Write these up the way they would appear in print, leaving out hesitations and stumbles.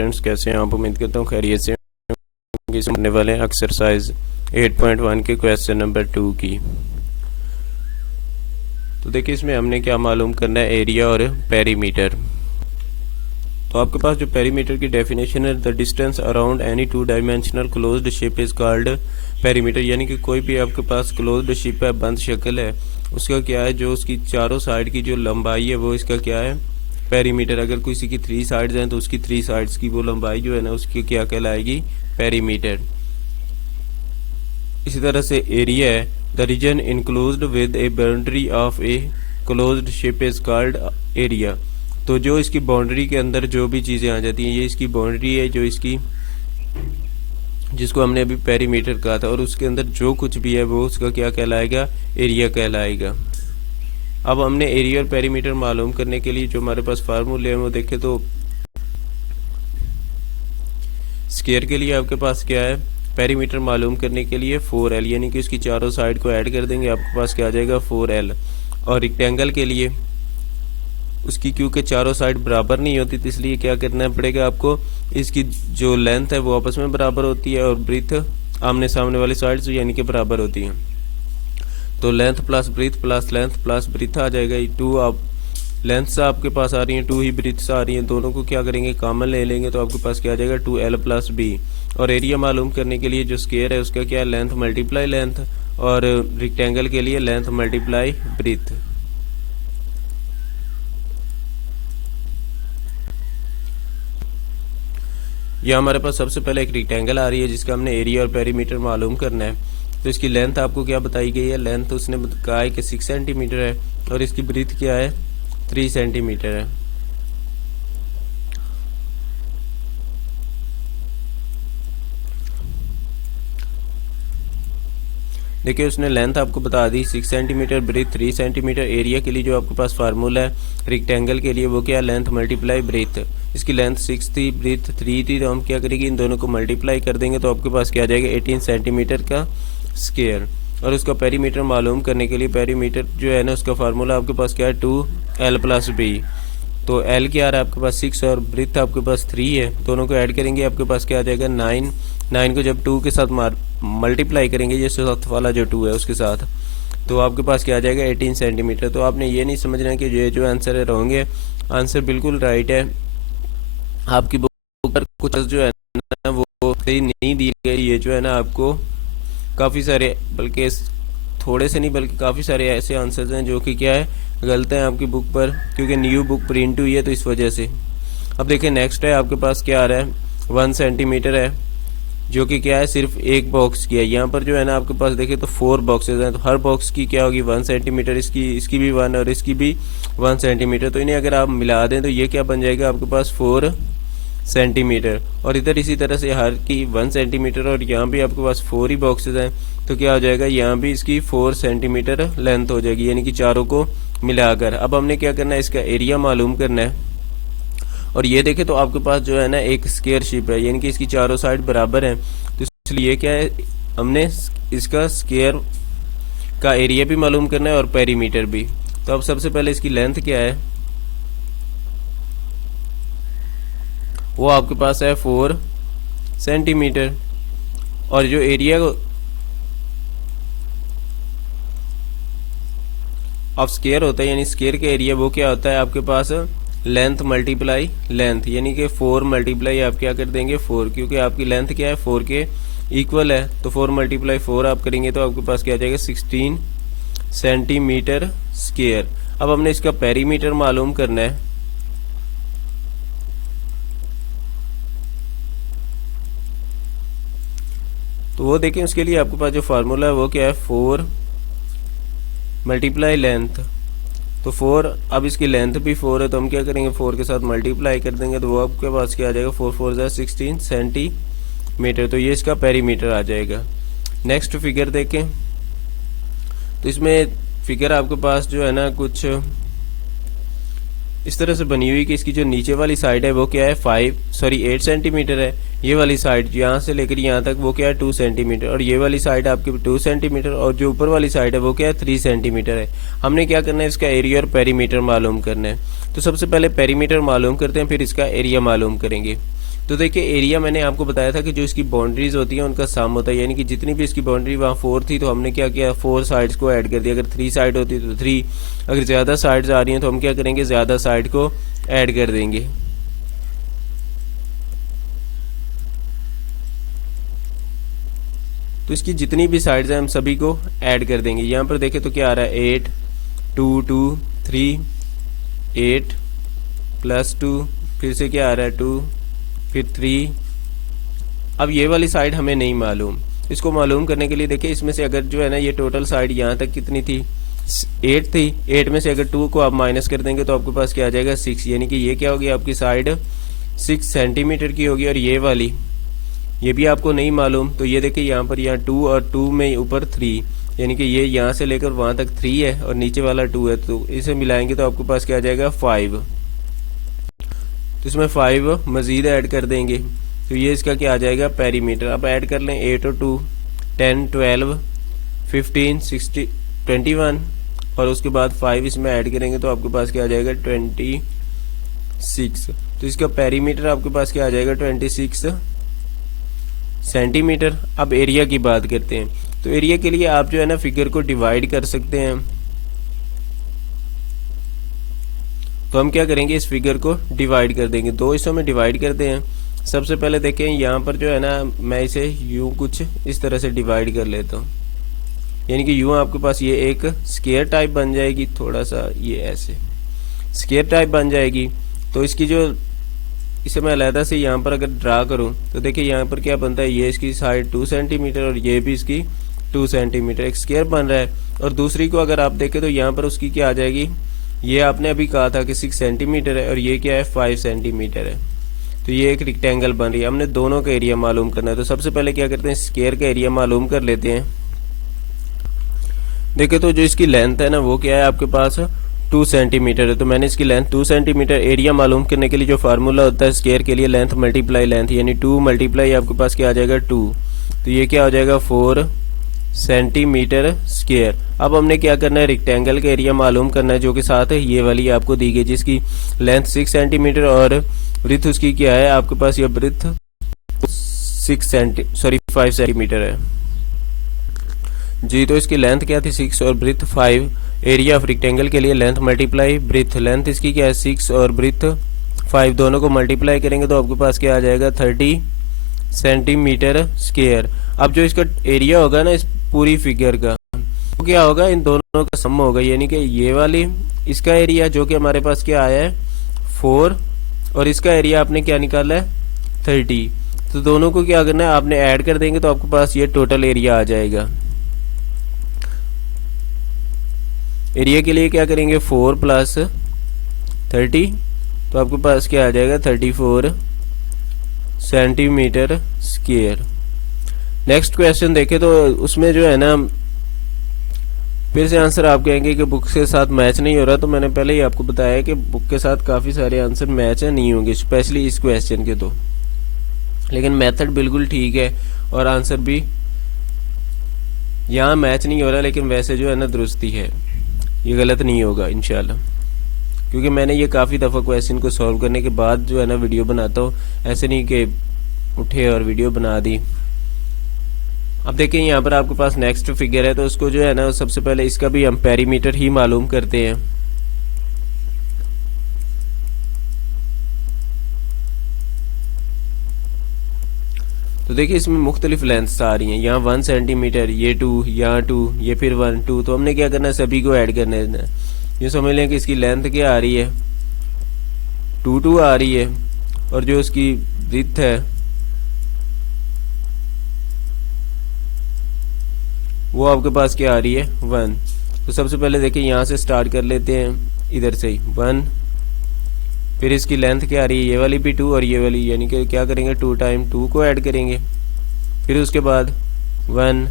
Students, कैसे हैं आप? उम्मीद करता हूँ खैरियत से होंगे। करने वाले हैं एक्सरसाइज 8.1 के क्वेश्चन नंबर 2 की। तो देखिए इसमें हमने क्या मालूम करना है, एरिया और पेरीमीटर। तो आपके पास जो पेरीमीटर की डेफिनेशन है, the distance around any two dimensional closed shape is called perimeter. यानी कि कोई भी आपके पास क्लोज्ड शेप है, बंद शक्ल है, उसका क्या है, जो उसकी चारों साइड की जो लंबाई है वो इसका क्या है, पेरीमीटर। अगर किसी की 3 साइड्स हैं तो उसकी 3 साइड्स की वो लंबाई जो है ना, उसकी क्या कहलाएगी, पेरीमीटर। इसी तरह से एरिया है, the region enclosed with a boundary of a closed shape is called area. तो जो इसकी बाउंड्री के अंदर जो भी चीज़ें आ जाती हैं, ये इसकी बाउंड्री है, जो इसकी जिसको हमने अभी पेरीमीटर कहा था, और उसके अंदर जो कुछ भी है वो उसका क्या कहलाएगा, एरिया कहलाएगा। अब हमने एरिया और पेरीमीटर मालूम करने के लिए जो हमारे पास फार्मूले हैं वो देखें तो स्क्वायर के लिए आपके पास क्या है, पेरीमीटर मालूम करने के लिए 4L, यानी कि इसकी चारों साइड को ऐड कर देंगे, आपके पास क्या आ जाएगा 4L। और रेक्टेंगल के लिए उसकी क्योंकि चारों साइड बराबर नहीं होती, तो इसलिए क्या करना पड़ेगा आपको, इसकी जो लेंथ है वो आपस में बराबर होती है और ब्रीथ आमने सामने वाली साइड यानी कि बराबर होती है। तो length plus breadth plus length plus breadth आ जाएगा। 2 आप लेंथ से आपके पास आ रही है, 2 ही ब्रीथ से आ रही है, दोनों को क्या करेंगे, कॉमन ले लेंगे, तो आपके पास क्या आ जाएगा 2L प्लस B। और एरिया मालूम करने के लिए जो स्क्वायर है उसका क्या, लेंथ मल्टीप्लाई लेंथ, और रेक्टेंगल के लिए लेंथ मल्टीप्लाई ब्रीथ। यह हमारे पास सबसे पहले एक रेक्टेंगल आ रही है जिसका हमने एरिया और पेरीमीटर मालूम करना है। तो इसकी लेंथ आपको क्या बताई गई है, लेंथ उसने कहा है कि 6 सेंटीमीटर है, और इसकी ब्रीथ क्या है, 3 सेंटीमीटर है। देखिए उसने लेंथ आपको बता दी 6 सेंटीमीटर, ब्रीथ 3 सेंटीमीटर। एरिया के लिए जो आपके पास फार्मूला है रेक्टेंगल के लिए वो क्या, लेंथ मल्टीप्लाई ब्रीथ। इसकी लेंथ 6 थी, ब्रीथ 3 थी, तो हम क्या करेंगे, इन दोनों को मल्टीप्लाई कर देंगे, तो आपके पास क्या आ जाएगा 18 सेंटीमीटर का स्क्वायर। और उसका पेरीमीटर मालूम करने के लिए पेरीमीटर जो है ना, उसका फार्मूला आपके पास क्या है, 2L प्लस B। तो L क्या आ रहा है आपके पास 6 और ब्रीथ आपके पास 3 है, दोनों को ऐड करेंगे आपके पास क्या आ जाएगा 9। 9 को जब 2 के साथ मल्टीप्लाई करेंगे, ये साथ वाला जो 2 है उसके साथ, तो आपके पास क्या आ जाएगा 18 सेंटीमीटर। तो आपने ये नहीं समझना कि ये जो आंसर है होंगे, आंसर बिल्कुल राइट है। आपकी बुक पर कुछ जो है ना वो सही नहीं दी गई, ये जो है ना आपको काफ़ी सारे, बल्कि थोड़े से नहीं बल्कि काफ़ी सारे ऐसे आंसर्स हैं जो कि क्या है, गलत हैं आपकी बुक पर, क्योंकि न्यू बुक प्रिंट हुई है तो इस वजह से। अब देखिए नेक्स्ट है, आपके पास क्या आ रहा है, 1 सेंटीमीटर है, जो कि क्या है, सिर्फ एक बॉक्स की है। यहाँ पर जो है ना आपके पास देखिए तो 4 बॉक्सेज हैं, तो हर बॉक्स की क्या होगी 1 सेंटीमीटर, इसकी भी 1 और इसकी भी 1 सेंटीमीटर। तो इन्हें अगर आप मिला दें तो ये क्या बन जाएगा आपके पास 4 सेंटीमीटर। और इधर इसी तरह से हर की 1 सेंटीमीटर, और यहाँ भी आपके पास 4 ही बॉक्सेज हैं, तो क्या हो जाएगा, यहाँ भी इसकी 4 सेंटीमीटर लेंथ हो जाएगी, यानी कि चारों को मिलाकर। अब हमने क्या करना है, इसका एरिया मालूम करना है। और ये देखें तो आपके पास जो है ना एक स्क्वायर शेप है, यानी कि इसकी चारों साइड बराबर हैं, तो इसलिए क्या है, हमने इसका स्क्वायर का एरिया भी मालूम करना है और पेरीमीटर भी। तो अब सबसे पहले इसकी लेंथ क्या है, वो आपके पास है 4 सेंटीमीटर। और जो एरिया ऑफ स्क्वायर होता है, यानी स्क्वायर का एरिया वो क्या होता है आपके पास, लेंथ मल्टीप्लाई लेंथ, यानी कि 4 मल्टीप्लाई आप क्या कर देंगे 4, क्योंकि आपकी लेंथ क्या है 4 के इक्वल है, तो 4 मल्टीप्लाई 4 आप करेंगे तो आपके पास क्या आ जाएगा 16 सेंटीमीटर स्क्वायर। अब हमने इसका पेरीमीटर मालूम करना है। तो वो देखें, उसके लिए आपके पास जो फार्मूला है वो क्या है, 4 मल्टीप्लाई लेंथ। तो 4, अब इसकी लेंथ भी 4 है, तो हम क्या करेंगे 4 के साथ मल्टीप्लाई कर देंगे, तो वो आपके पास क्या आ जाएगा 4 4 जा 16 सेंटीमीटर। तो ये इसका पेरीमीटर आ जाएगा। नेक्स्ट फिगर देखें, तो इसमें फिगर आपके पास जो है ना कुछ इस तरह से बनी हुई कि इसकी जो नीचे वाली साइड है वो क्या है 8 सेंटीमीटर है, ये वाली साइड यहाँ से लेकर यहाँ तक वो क्या है 2 सेंटीमीटर, और ये वाली साइड आपकी 2 सेंटीमीटर, और जो ऊपर वाली साइड है वो क्या है 3 सेंटीमीटर है। हमने क्या करना है, इसका एरिया और पेरीमीटर मालूम करना है। तो सबसे पहले पेरीमीटर मालूम करते हैं, फिर इसका एरिया मालूम करेंगे। तो देखिए एरिया मैंने आपको बताया था कि जो इसकी बाउंड्रीज होती हैं उनका सम होता है, यानी कि जितनी भी इसकी बाउंड्री वहाँ 4 थी तो हमने क्या किया 4 साइड्स को ऐड कर दिया। अगर 3 साइड होती तो 3, अगर ज़्यादा साइड्स आ रही हैं तो हम क्या करेंगे ज़्यादा साइड को ऐड कर देंगे। तो इसकी जितनी भी साइड्स हैं हम सभी को ऐड कर देंगे। यहाँ पर देखें तो क्या आ रहा है 8 2 2 3 8 प्लस 2, फिर से क्या आ रहा है 2, फिर 3। अब ये वाली साइड हमें नहीं मालूम, इसको मालूम करने के लिए देखिए इसमें से अगर जो है ना ये टोटल साइड यहाँ तक कितनी थी 8 थी, 8 में से अगर 2 को आप माइनस कर देंगे तो आपके पास क्या आ जाएगा 6, यानी कि ये क्या होगी आपकी साइड 6 सेंटीमीटर की होगी। और ये वाली ये भी आपको नहीं मालूम, तो ये देखिए यहाँ पर यहाँ 2 और 2 में ऊपर 3, यानी कि ये यहाँ से लेकर वहाँ तक 3 है और नीचे वाला 2 है, तो इसे मिलाएंगे तो आपके पास क्या आ जाएगा 5। तो इसमें 5 मज़ीद ऐड कर देंगे तो ये इसका क्या आ जाएगा पेरीमीटर। अब ऐड कर लें 8 और 2 10 12 15 16 21 और उसके बाद 5 इसमें ऐड करेंगे तो आपके पास क्या आ जाएगा 26। तो इसका पेरीमीटर आपके पास क्या आ जाएगा 26 सेंटीमीटर। अब एरिया की बात करते हैं, तो एरिया के लिए आप जो है ना फिगर को डिवाइड कर सकते हैं। तो हम क्या करेंगे इस फिगर को डिवाइड कर देंगे, दो हिस्सों में डिवाइड करते हैं। सबसे पहले देखें यहाँ पर जो है ना मैं इसे यूं कुछ इस तरह से डिवाइड कर लेता हूँ, यानी कि यूं आपके पास ये एक स्क्वायर टाइप बन जाएगी, थोड़ा सा ये ऐसे स्क्वायर टाइप बन जाएगी। तो इसकी जो इसे मैं अलहदा से यहाँ पर अगर ड्रा करूँ तो देखिए यहाँ पर क्या बनता है, ये इसकी साइड 2 सेंटीमीटर और ये भी इसकी 2 सेंटीमीटर एक स्क्वायर बन रहा है। और दूसरी को अगर आप देखें तो यहाँ पर उसकी क्या आ जाएगी, ये आपने अभी कहा था कि 6 सेंटीमीटर है और ये क्या है 5 सेंटीमीटर है। तो ये एक रेक्टेंगल बन रही है। हमने दोनों का एरिया मालूम करना है, तो सबसे पहले क्या करते हैं स्क्वायर का एरिया मालूम कर लेते हैं। देखिए तो जो इसकी लेंथ है ना वो क्या है आपके पास 2 सेंटीमीटर है, तो मैंने इसकी लेंथ 2 सेंटीमीटर एरिया मालूम करने के लिए जो फार्मूला होता है स्क्वायर के लिए लेंथ मल्टीप्लाई लेंथ, यानी 2 मल्टीप्लाई आपके पास क्या आ जाएगा 2, तो ये क्या हो जाएगा 4 सेंटीमीटर स्क्वायर। अब हमने क्या करना है रेक्टेंगल का एरिया मालूम करना है जो कि साथ है ये वाली आपको दी गई जिसकी लेंथ 6 सेंटीमीटर और ब्रिथ उसकी क्या है आपके पास ये ब्रिथ 5 सेंटीमीटर है जी। तो इसकी लेंथ क्या थी 6 और ब्रिथ 5। एरिया ऑफ रेक्टेंगल के लिए लेंथ मल्टीप्लाई ब्रिथ, लेंथ इसकी क्या है 6 और ब्रिथ 5, दोनों को मल्टीप्लाई करेंगे तो आपके पास क्या आ जाएगा 30 सेंटीमीटर स्क्वायर। अब जो इसका एरिया होगा ना इस पूरी फिगर का तो क्या होगा इन दोनों का सम होगा, यानी कि ये वाली इसका एरिया जो कि हमारे पास क्या आया है 4 और इसका एरिया आपने क्या निकाला है 30, तो दोनों को क्या करना है आपने ऐड कर देंगे तो आपके पास ये टोटल एरिया आ जाएगा। एरिया के लिए क्या करेंगे 4 प्लस 30, तो आपके पास क्या आ जाएगा 34 सेंटीमीटर स्क्वायर। नेक्स्ट क्वेश्चन देखें तो उसमें जो है ना फिर से आंसर आप कहेंगे कि बुक के साथ मैच नहीं हो रहा, तो मैंने पहले ही आपको बताया कि बुक के साथ काफ़ी सारे आंसर मैच है नहीं होंगे स्पेशली इस क्वेश्चन के, तो लेकिन मेथड बिल्कुल ठीक है और आंसर भी यहाँ मैच नहीं हो रहा, लेकिन वैसे जो है ना दुरुस्ती है, ये गलत नहीं होगा इंशाल्लाह, क्योंकि मैंने ये काफ़ी दफ़ा क्वेश्चन को सॉल्व करने के बाद जो है ना वीडियो बनाता हूँ, ऐसे नहीं कि उठे और वीडियो बना दी। अब देखिए यहाँ पर आपके पास नेक्स्ट फिगर है, तो उसको जो है ना सबसे पहले इसका भी हम पेरीमीटर ही मालूम करते हैं। तो देखिए इसमें मुख्तलिफ लेंथ्स आ रही हैं, यहाँ 1 सेंटीमीटर, ये 2, यहाँ 2, ये फिर 1 2, तो हमने क्या करना है सभी को ऐड करना है। ये समझ लें कि इसकी लेंथ क्या आ रही है 2 2 आ रही है और जो इसकी ब्रीथ है वो आपके पास क्या आ रही है 1। तो सबसे पहले देखिए यहाँ से स्टार्ट कर लेते हैं, इधर से ही 1, फिर इसकी लेंथ क्या आ रही है ये वाली भी 2 और ये वाली, यानी कि क्या करेंगे 2 टाइम 2 को ऐड करेंगे, फिर उसके बाद 1,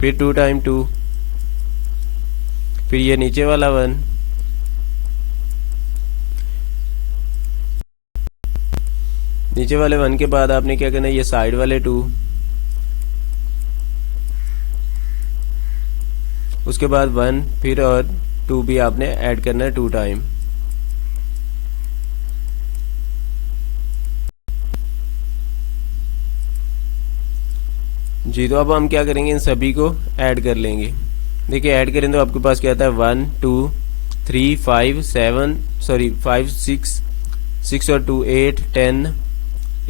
फिर 2 टाइम 2, फिर ये नीचे वाला 1, नीचे वाले 1 के बाद आपने क्या करना है ये साइड वाले 2, उसके बाद 1 फिर और 2 भी आपने ऐड करना है 2 टाइम। जी, तो अब हम क्या करेंगे, इन सभी को ऐड कर लेंगे। देखिए ऐड करें तो आपके पास क्या आता है 1 2 3 5 7 सॉरी 5 6 और 2 8 10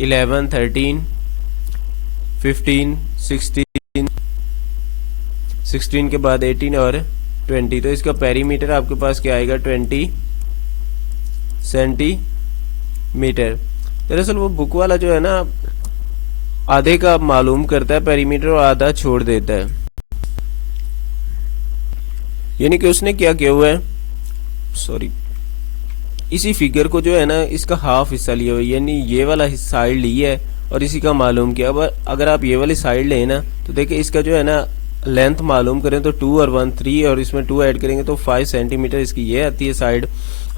11 13 15 16 के बाद 18 और 20। तो इसका पेरीमीटर आपके पास क्या आएगा 20 सेंटीमीटर। दरअसल वो बुक वाला जो है ना आधे का मालूम करता है पेरीमीटर और आधा छोड़ देता है, यानी कि उसने क्या किया हुआ है, सॉरी इसी फिगर को जो है ना इसका हाफ हिस्सा लिया हुआ है, यानी ये वाला साइड ली है और इसी का मालूम किया। अब अगर आप ये वाली साइड लें ना तो देखिए इसका जो है ना लेंथ मालूम करें तो 2 और 1 3 और इसमें 2 ऐड करेंगे तो 5 सेंटीमीटर इसकी ये आती है साइड,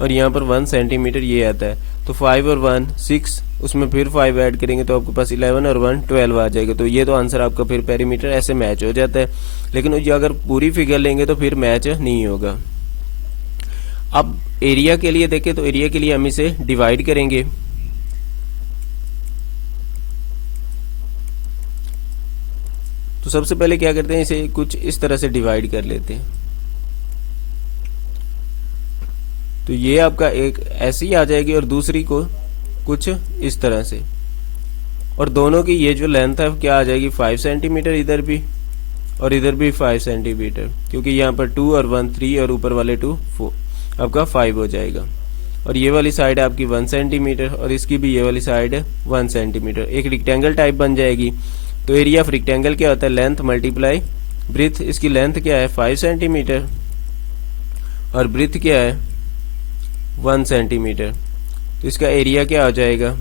और यहाँ पर 1 सेंटीमीटर ये आता है। तो 5 और 1 6, उसमें फिर 5 ऐड करेंगे तो आपके पास 11 और 1 12 आ जाएगा। तो ये तो आंसर आपका फिर पेरीमीटर ऐसे मैच हो जाता है, लेकिन अगर पूरी फिगर लेंगे तो फिर मैच नहीं होगा। अब एरिया के लिए देखें तो एरिया के लिए हम इसे डिवाइड करेंगे। तो सबसे पहले क्या करते हैं, इसे कुछ इस तरह से डिवाइड कर लेते हैं। तो ये आपका एक ऐसी ही आ जाएगी और दूसरी को कुछ इस तरह से, और दोनों की ये जो लेंथ है क्या आ जाएगी 5 सेंटीमीटर, इधर भी और इधर भी 5 सेंटीमीटर, क्योंकि यहाँ पर 2 और 1 3 और ऊपर वाले 2 4 आपका 5 हो जाएगा। और ये वाली साइड आपकी 1 सेंटीमीटर और इसकी भी ये वाली साइड 1 सेंटीमीटर, एक रेक्टेंगल टाइप बन जाएगी। तो एरिया ऑफ रेक्टेंगल क्या होता है, लेंथ मल्टीप्लाई ब्रीथ। इसकी लेंथ क्या है 5 सेंटीमीटर और ब्रीथ क्या है 1 सेंटीमीटर। तो इसका एरिया क्या हो जाएगा,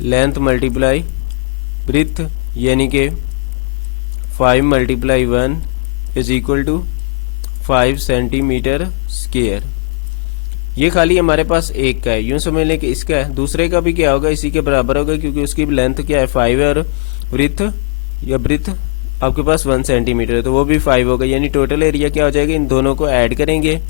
लेंथ मल्टीप्लाई ब्रीथ, यानी कि 5 multiply 1 is equal to 5 centimetre square. ये खाली हमारे पास एक का है, यूं समझ लें कि इसका है, दूसरे का भी क्या होगा इसी के बराबर होगा, क्योंकि उसकी लेंथ क्या है 5 है और ब्रीथ या ब्रीथ आपके पास 1 सेंटीमीटर है, तो वो भी 5 होगा। यानी टोटल एरिया क्या हो जाएगा, इन दोनों को ऐड करेंगे।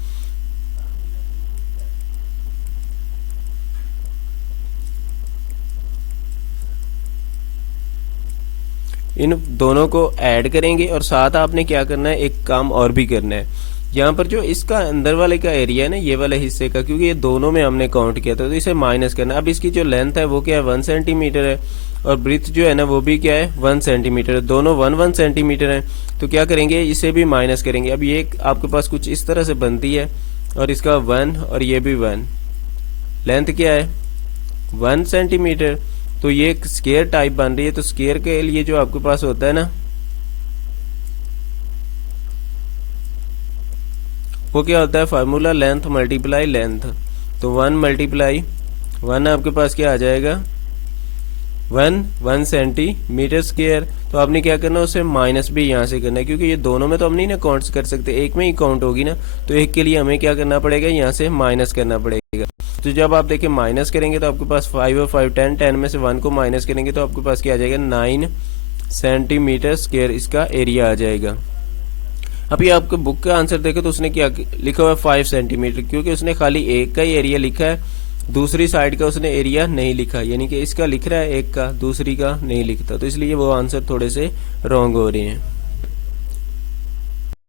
इन दोनों को ऐड करेंगे और साथ आपने क्या करना है, एक काम और भी करना है। यहाँ पर जो इसका अंदर वाले का एरिया है ना, ये वाले हिस्से का, क्योंकि ये दोनों में हमने काउंट किया था, तो इसे माइनस करना। अब इसकी जो लेंथ है वो क्या है 1 सेंटीमीटर है और ब्रीथ जो है ना वो भी क्या है 1 सेंटीमीटर है, दोनों 1 सेंटीमीटर है। तो क्या करेंगे, इसे भी माइनस करेंगे। अब ये आपके पास कुछ इस तरह से बनती है और इसका 1 और ये भी 1, लेंथ क्या है 1 सेंटीमीटर। तो ये एक स्क्वायर टाइप बन रही है। तो स्क्वायर के लिए जो आपके पास होता है ना वो क्या होता है, फार्मूला लेंथ मल्टीप्लाई लेंथ। तो 1 मल्टीप्लाई 1 आपके पास क्या आ जाएगा 1 सेंटीमीटर स्क्वायर। तो आपने क्या करना है, उसे माइनस भी यहाँ से करना है, क्योंकि ये दोनों में तो हम नहीं ना काउंट कर सकते, एक में ही काउंट होगी ना। तो एक के लिए हमें क्या करना पड़ेगा, यहाँ से माइनस करना पड़ेगा। तो जब आप देखिए माइनस करेंगे तो आपके पास 5 और 5 10, 10 में से 1 को माइनस करेंगे तो आपके पास क्या आ जाएगा 9 सेंटीमीटर स्क्वायर इसका एरिया आ जाएगा। अभी आपके बुक का आंसर देखें तो उसने क्या लिखा हुआ है 5 सेंटीमीटर, क्योंकि उसने खाली एक का ही एरिया लिखा है, दूसरी साइड का उसने एरिया नहीं लिखा, यानी कि इसका लिख रहा है एक का, दूसरी का नहीं लिखता, तो इसलिए वो आंसर थोड़े से रॉन्ग हो रहे हैं।